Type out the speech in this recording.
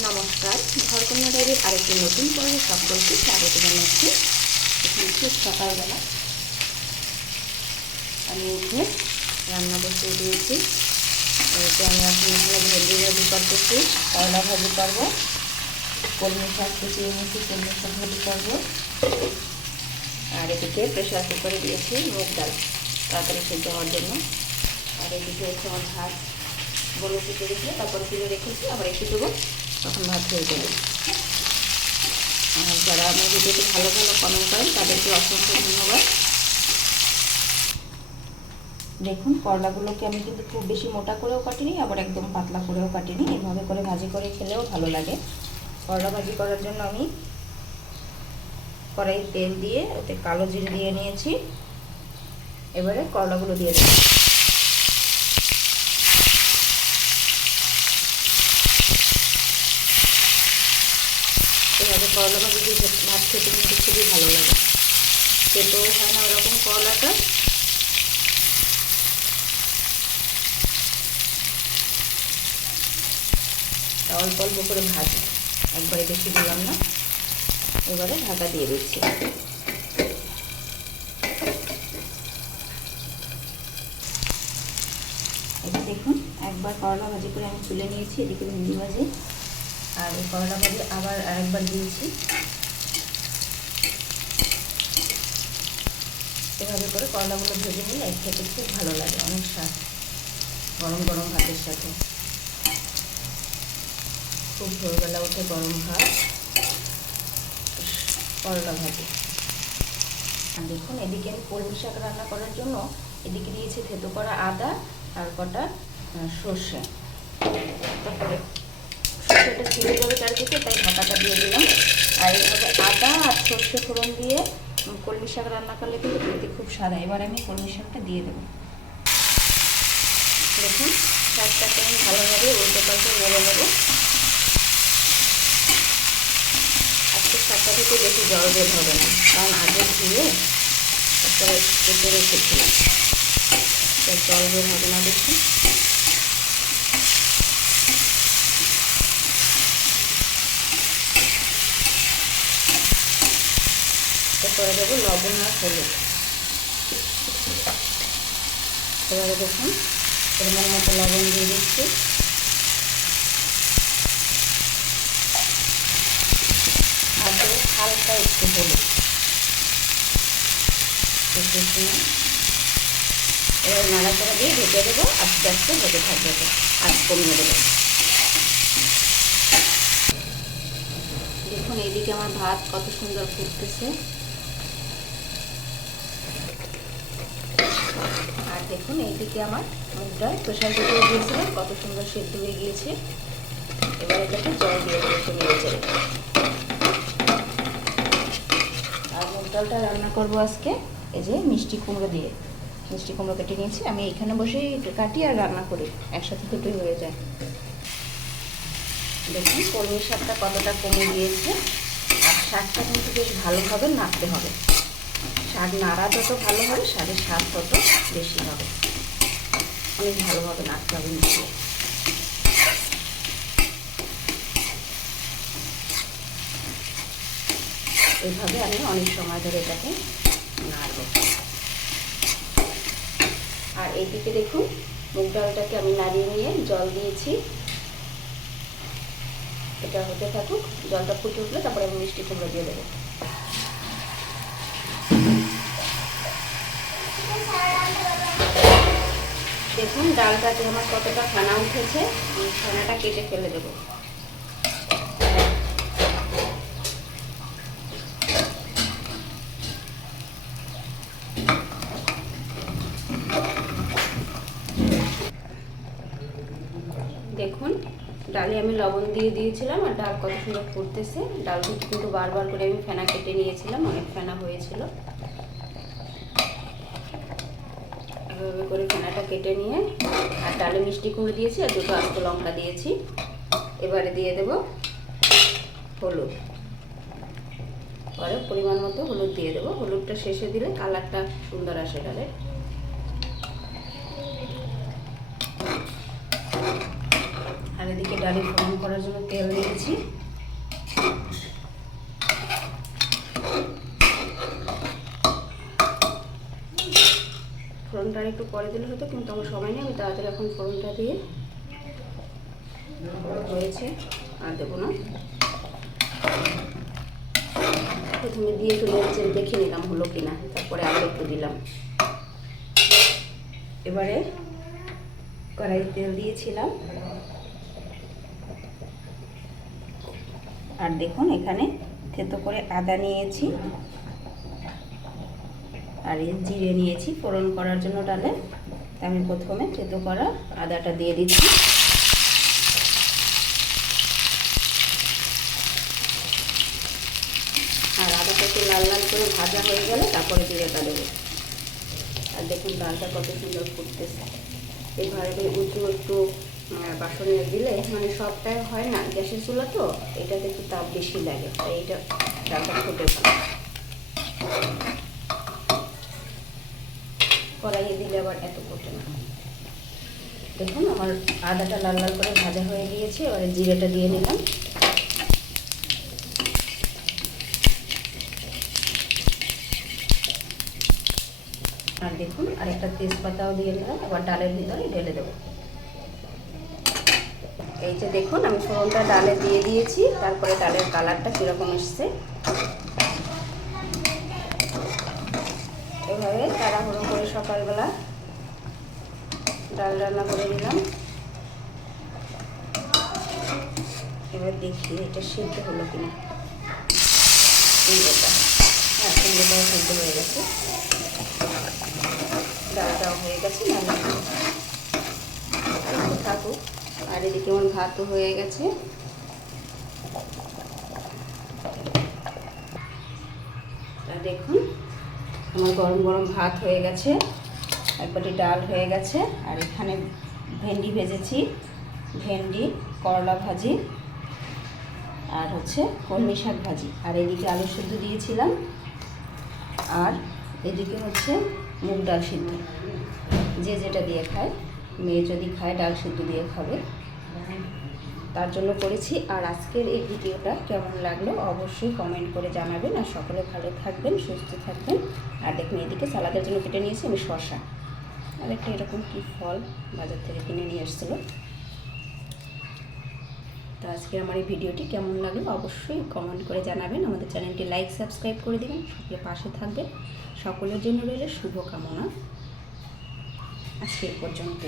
নমস্কার, ঘরকন্যা ডায়েরির আরেকটি নতুন পর্বে সকলকে স্বাগত জানাচ্ছি। এখন খুব সকালবেলা আমি উঠে রান্না বসিয়ে দিয়েছি। এতে আমি এখন এখানে ভেন্ডি ভাজি করতেছি, করলা ভাজি করবো, কলমি শাক কুচিয়ে নিয়েছি, কলমি শাক ভাজি করবো। আর এদিকে প্রেশার কুকারে দিয়েছি মুগ ডাল তাড়াতাড়ি সেদ্ধ হওয়ার জন্য। আর এদিকে হচ্ছে আমার ভাত বলে কুচে রেখে তারপর তুলে রেখেছি, আবার একটু দেবো, তখন ভাত হয়ে যাবে। আর যারা আমার ভিডিওতে ভালো ভালো কমেন্ট করেন তাদেরকে অসংখ্য ধন্যবাদ। দেখুন, করলাগুলোকে আমি কিন্তু খুব বেশি মোটা করেও কাটিনি, আবার একদম পাতলা করেও কাটিনি। এভাবে করে ভাজি করে খেলেও ভালো লাগে। করলা ভাজি করার জন্য আমি কড়াই তেল দিয়ে ওতে কালো জিরে দিয়ে নিয়েছি। এবারে করলাগুলো দিয়ে দেবো। এভাবে করলা ভাজি দিয়ে ভাত খেতে কিন্তু খুবই ভালো লাগে, খেতেও হয় না ওরকম করলাটা। অল্প অল্প করে ভাজি, একবারে বেশি দিলাম না। এবারে ঢাকা দিয়ে দিচ্ছি। এটা দেখুন, একবার করলা ভাজি করে আমি তুলে নিয়েছি, এদিকে ভেন্ডি ভাজি, আর এই করলা ভাজি আবার আরেকবার দিয়েছি। এভাবে করে করলাগুলো ভেজে নিলে খেতে খুব ভালো লাগে, অনেক স্বাদ, গরম গরম ভাতের সাথে। খুব ভোরবেলা উঠে গরম ভাত, করলা ভাজি। আর দেখুন, এদিকে আমি কলমি শাক রান্না করার জন্য এদিকে দিয়েছি থেতো করা আদা আর কটা সর্ষে। তারপরে সর্ষেটা ছিঁড়ে যাবে চারদিকে, তাই ঢাকাটা দিয়ে দিলাম। আর এইভাবে আদা আর সর্ষে ফোড়ন দিয়ে কলমি শাক রান্না করলে কিন্তু খেতে খুব স্বাদ। এবার আমি কলমি শাকটা দিয়ে দেবো। দেখুন, শাকটাকে আমি ভালোভাবে উল্টে পাল্টে নেড়ে নেবো। আজকে শাকটা থেকে বেশি জল বের হবে না, কারণ আগে ধুয়ে তারপরে কেটে রেখেছিলাম, জল বের হবে না। দেখুন, এরপরে দেবো লবণ আর হলুদ। এবারে দেখুন, পরিমাণ মতো লবণ দিয়ে দিচ্ছি, আর দেবো হালকা একটু হলুদ। এবার নাড়াচাড়া দিয়ে ঢেকে দেবো, আস্তে আস্তে হতে থাকবে, আজ কমিয়ে দেবো। দেখুন, এইদিকে আমার ভাত কত সুন্দর ফুটতেছে। আর দেখুন, এইদিকে আমার মুগটা প্রেশার কুকারে দিয়েছিলাম, কত সুন্দর সেদ্ধ হয়ে গিয়েছে। এবার এটাকে জল দিয়ে একটু নেড়ে চেড়ে। আর মুগ ডালটা রান্না করবো আজকে এই যে মিষ্টি কুমড়ো দিয়ে। মিষ্টি কুমড়ো কেটে নিয়েছি, আমি এখানে বসেই কাটি আর রান্না করি, একসাথে দুটোই হয়ে যায়। দেখুন, কলমি শাকটা কতটা কমে গিয়েছে। আর শাকটা কিন্তু বেশ ভালোভাবে নাড়তে হবে। শাক নাড়া যত ভালো হবে, শাকের স্বাদ তত বেশি হবে। অনেক ভালোভাবে নাড়তে হবে মিশিয়ে। এইভাবে আমি অনেক সময় ধরে এটাকে নাড়ব। আর এইদিকে দেখুন, মুগ ডালটাকে আমি নাড়িয়ে নিয়ে জল দিয়েছি। এটা হতে থাকুক, জলটা ফুটে উঠলে তারপরে আমি মিষ্টি কুমড়ো দিয়ে দেবো। দেখুন, ডালটাতে আমার কতটা ফেনা উঠেছে, এই ফেনাটা কেটে ফেলে দেবো। দেখুন, ডালে আমি লবণ দিয়ে দিয়েছিলাম, আর ডাল কত সুন্দর ফুটতেছে। ডাল থেকে কিন্তু বারবার করে আমি ফেনা কেটে নিয়েছিলাম, অনেক ফেনা হয়েছিল। এভাবে করে ফেনাটা কেটে নিয়ে, আর ডালে মিষ্টি কুমড়ো দিয়েছি আর দুটো আস্ত লঙ্কা দিয়েছি। এবারে দিয়ে দেব হলুদ, পরে পরিমাণ মতো হলুদ দিয়ে দেবো। হলুদটা শেষে দিলে কালারটা সুন্দর আসে ডালের। আর এদিকে ডালে ফোড়ন করার জন্য তেল দিয়েছি। ফোড়নটা একটু পরে দিলে হতো, কিন্তু আমার সময় নেই, আমি তাড়াতাড়ি এখন ফোড়নটা দিয়ে হয়েছে, আর দেবো না। প্রথমে দিয়ে একটু নেড়ে দেখে নিলাম হলো কিনা, তারপরে আবার একটু দিলাম। এবারে কড়াইতে তেল দিয়েছিলাম, আর দেখুন এখানে থেতো করে আদা নিয়েছি আর জিরে নিয়েছি ফোড়ন করার জন্য ডালে। আমি প্রথমে থেতো করা আদাটা দিয়ে দিচ্ছি। আর আদাটা একটু লাল লাল করে ভাজা হয়ে গেলে তারপরে জিরেটা দেবো। আর দেখুন ডালটা কত সুন্দর ফুটতেছে। এভাবে উঁচু একটু বাসনে দিলে, মানে সবটাই হয় না, গ্যাসের চুলা তো, এটাতে একটু তাপ বেশি লাগে, তাই এটা ডালটা ফুটে ভালো। কড়াইয়ে দিলে আবার এত ফোটে না। দেখুন আমার আদাটা লাল লাল করে ভাজা হয়ে গিয়েছে। এবারে জিরেটা দিয়ে নিলাম। আর দেখুন আরেকটা তেজপাতাও দিয়ে নিলাম। এবার ডালের ভিতরে ঢেলে দেবো। এই যে দেখুন আমি ফোড়নটা ডালে দিয়ে দিয়েছি, তারপরে ডালের কালারটা কীরকম এসছে। এভাবে তাড়াহুড়ো করে সকালবেলা ডাল রান্না করে নিলাম। এবার দেখি এটা সিদ্ধ হলো কিনা। কুমড়োটা, হ্যাঁ কুমড়োটাও সিদ্ধ হয়ে গেছে, ডালটাও হয়ে গেছে। না থাকুক। আর এদিকে আমার ভাতও হয়ে গেছে। আর দেখুন আমার গরম গরম ভাত হয়ে গেছে, এক বাটি ডাল হয়ে গেছে। আর এখানে ভেন্ডি ভেজেছি, ভেন্ডি করলা ভাজি, আর হচ্ছে কলমি শাক ভাজি। আর এদিকে আলু সিদ্ধ দিয়েছিলাম, আর এদিকে হচ্ছে মুগ ডাল সিদ্ধ। যে যেটা দিয়ে খায়, মেয়ে যদি খায় ডাল সিদ্ধ দিয়ে খাবে, তার জন্য করেছি। আর আজকের এই ভিডিওটা কেমন লাগলো অবশ্যই কমেন্ট করে জানাবেন। আর সকলে ভালো থাকবেন, সুস্থ থাকবেন। আর দেখুন এদিকে সালাদের জন্য কেটে নিয়েছি আমি শসা, আর একটা এরকম কি ফল বাজার থেকে কিনে নিয়ে এসেছিলো। তো আজকে আমার এই ভিডিওটি কেমন লাগলো অবশ্যই কমেন্ট করে জানাবেন। আমাদের চ্যানেলটি লাইক সাবস্ক্রাইব করে দেবেন, সকলে পাশে থাকবেন। সকলের জন্য রইল শুভকামনা। আজকে এই পর্যন্ত।